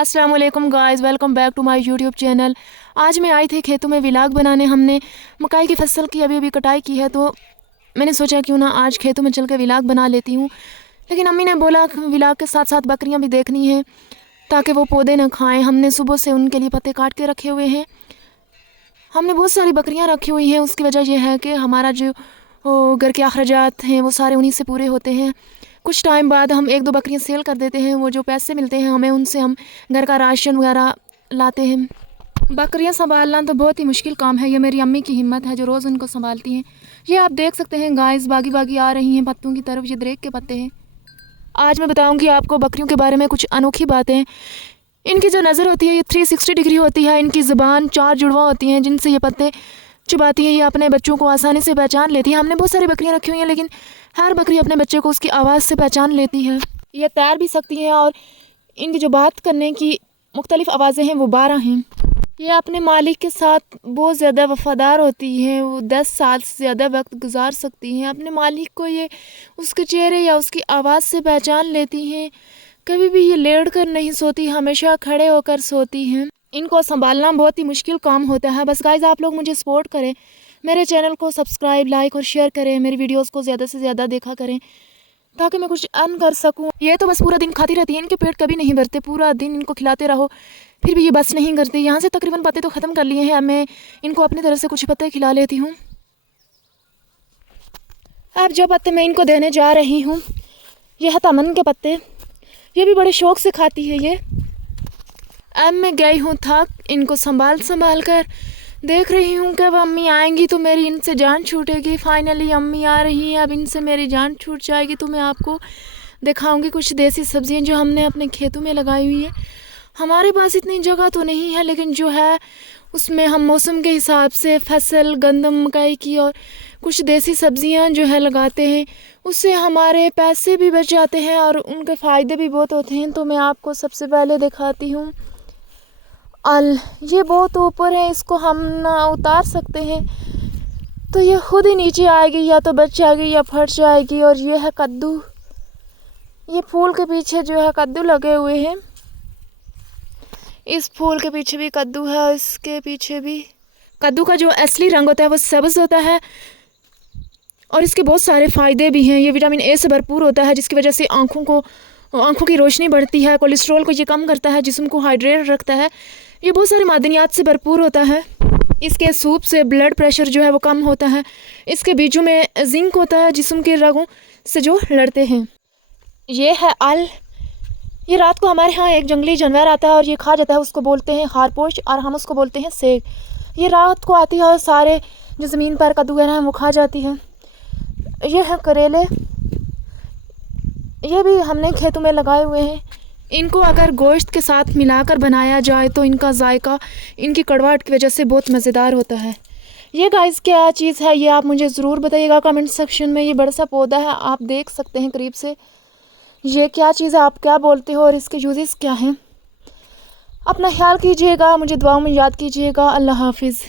अस्सलाम वालेकुम guys, welcome back to my YouTube channel. आज मैं आई थी खेतों में व्लॉग बनाने। हमने मकई की फसल की अभी कटाई की है, तो मैंने सोचा क्यों ना आज खेतों में चल के व्लॉग बना लेती हूँ। लेकिन अम्मी ने बोला व्लॉग के साथ साथ बकरियाँ भी देखनी हैं ताकि वो पौधे ना खाएं। हमने सुबह से उनके लिए पत्ते काट के रखे हुए हैं। हमने बहुत सारी बकरियाँ रखी हुई हैं। उसकी वजह यह है कि हमारा जो घर के अखराजात हैं वो सारे उन्हीं से पूरे होते हैं। कुछ टाइम बाद हम एक दो बकरियां सेल कर देते हैं। वो जो पैसे मिलते हैं हमें, उनसे हम घर का राशन वगैरह लाते हैं। बकरियां संभालना तो बहुत ही मुश्किल काम है। ये मेरी अम्मी की हिम्मत है जो रोज़ उनको संभालती हैं। ये आप देख सकते हैं गाइस बागी बागी आ रही हैं पत्तों की तरफ। ये दरेक के पत्ते हैं। आज मैं बताऊंगी आपको बकरियों के बारे में कुछ अनोखी बातें। इनकी जो नज़र होती है ये 360 डिग्री होती है। इनकी ज़ुबान 4 जुड़वा होती हैं जिनसे ये पत्ते चुबाती हैं। ये अपने बच्चों को आसानी से पहचान लेती हैं। हमने बहुत सारी बकरियां रखी हुई हैं, लेकिन हर बकरी अपने बच्चे को उसकी आवाज़ से पहचान लेती है। ये तैर भी सकती हैं और इनकी जो बात करने की मुख्तलिफ़ आवाज़ें हैं वो 12 हैं। ये अपने मालिक के साथ बहुत ज़्यादा वफ़ादार होती हैं। वो 10 साल से ज़्यादा वक्त गुजार सकती हैं। अपने मालिक को ये उसके चेहरे या उसकी आवाज़ से पहचान लेती हैं। कभी भी ये लेट कर नहीं सोती, हमेशा खड़े होकर सोती हैं। इनको संभालना बहुत ही मुश्किल काम होता है। बस गाइस आप लोग मुझे सपोर्ट करें, मेरे चैनल को सब्सक्राइब, लाइक और शेयर करें। मेरी वीडियोस को ज़्यादा से ज़्यादा देखा करें ताकि मैं कुछ अर्न कर सकूं। ये तो बस पूरा दिन खाती रहती है। इनके पेट कभी नहीं भरते। पूरा दिन इनको खिलाते रहो फिर भी ये बस नहीं करते। यहाँ से तकरीबन पत्ते तो ख़त्म कर लिए हैं। अब मैं इनको अपनी तरफ से कुछ पत्ते खिला लेती हूँ। अब जो पत्ते मैं इनको देने जा रही हूँ ये है तमन के पत्ते। ये भी बड़े शौक़ से खाती है ये। अब मैं गई हूँ थक, इनको संभाल कर देख रही हूँ कि अब अम्मी आएंगी तो मेरी इनसे जान छूटेगी। फाइनली अम्मी आ रही हैं। अब इनसे मेरी जान छूट जाएगी तो मैं आपको दिखाऊंगी कुछ देसी सब्जियां जो हमने अपने खेतों में लगाई हुई है। हमारे पास इतनी जगह तो नहीं है, लेकिन जो है उसमें हम मौसम के हिसाब से फसल, गंदम, मकई की और कुछ देसी सब्जियां जो है लगाते हैं। उससे हमारे पैसे भी बच जाते हैं और उनके फ़ायदे भी बहुत होते हैं। तो मैं आपको सबसे पहले दिखाती हूँ ये बहुत ऊपर है, इसको हम ना उतार सकते हैं तो ये खुद ही नीचे आएगी, या तो बच जाएगी या फट जाएगी। और ये है कद्दू। ये फूल के पीछे जो है कद्दू लगे हुए हैं। इस फूल के पीछे भी कद्दू है और इसके पीछे भी। कद्दू का जो असली रंग होता है वो सब्ज़ होता है और इसके बहुत सारे फ़ायदे भी हैं। ये विटामिन ए से भरपूर होता है जिसकी वजह से आँखों की रोशनी बढ़ती है। कोलेस्ट्रॉल को ये कम करता है, जिस्म को हाइड्रेट रखता है। ये बहुत सारे मादनियात से भरपूर होता है। इसके सूप से ब्लड प्रेशर जो है वो कम होता है। इसके बीजों में जिंक होता है जिस्म के रगों से जो लड़ते हैं। ये है अल। ये रात को हमारे यहाँ एक जंगली जानवर आता है और ये खा जाता है। उसको बोलते हैं खारपोश और हम उसको बोलते हैं सेग। ये रात को आती है और सारे जो ज़मीन पर कद्दू वगैरह हैं वो खा जाती है। ये है करेले। ये भी हमने खेतों में लगाए हुए हैं। इनको अगर गोश्त के साथ मिलाकर बनाया जाए तो इनका जायका इनकी कड़वाहट की वजह से बहुत मज़ेदार होता है। ये गाइस क्या चीज़ है ये आप मुझे ज़रूर बताइएगा कमेंट सेक्शन में। ये बड़ा सा पौधा है, आप देख सकते हैं करीब से। ये क्या चीज़ है, आप क्या बोलते हो और इसके यूजेस क्या हैं? अपना ख्याल कीजिएगा, मुझे दुआओं में याद कीजिएगा। अल्लाह हाफिज़।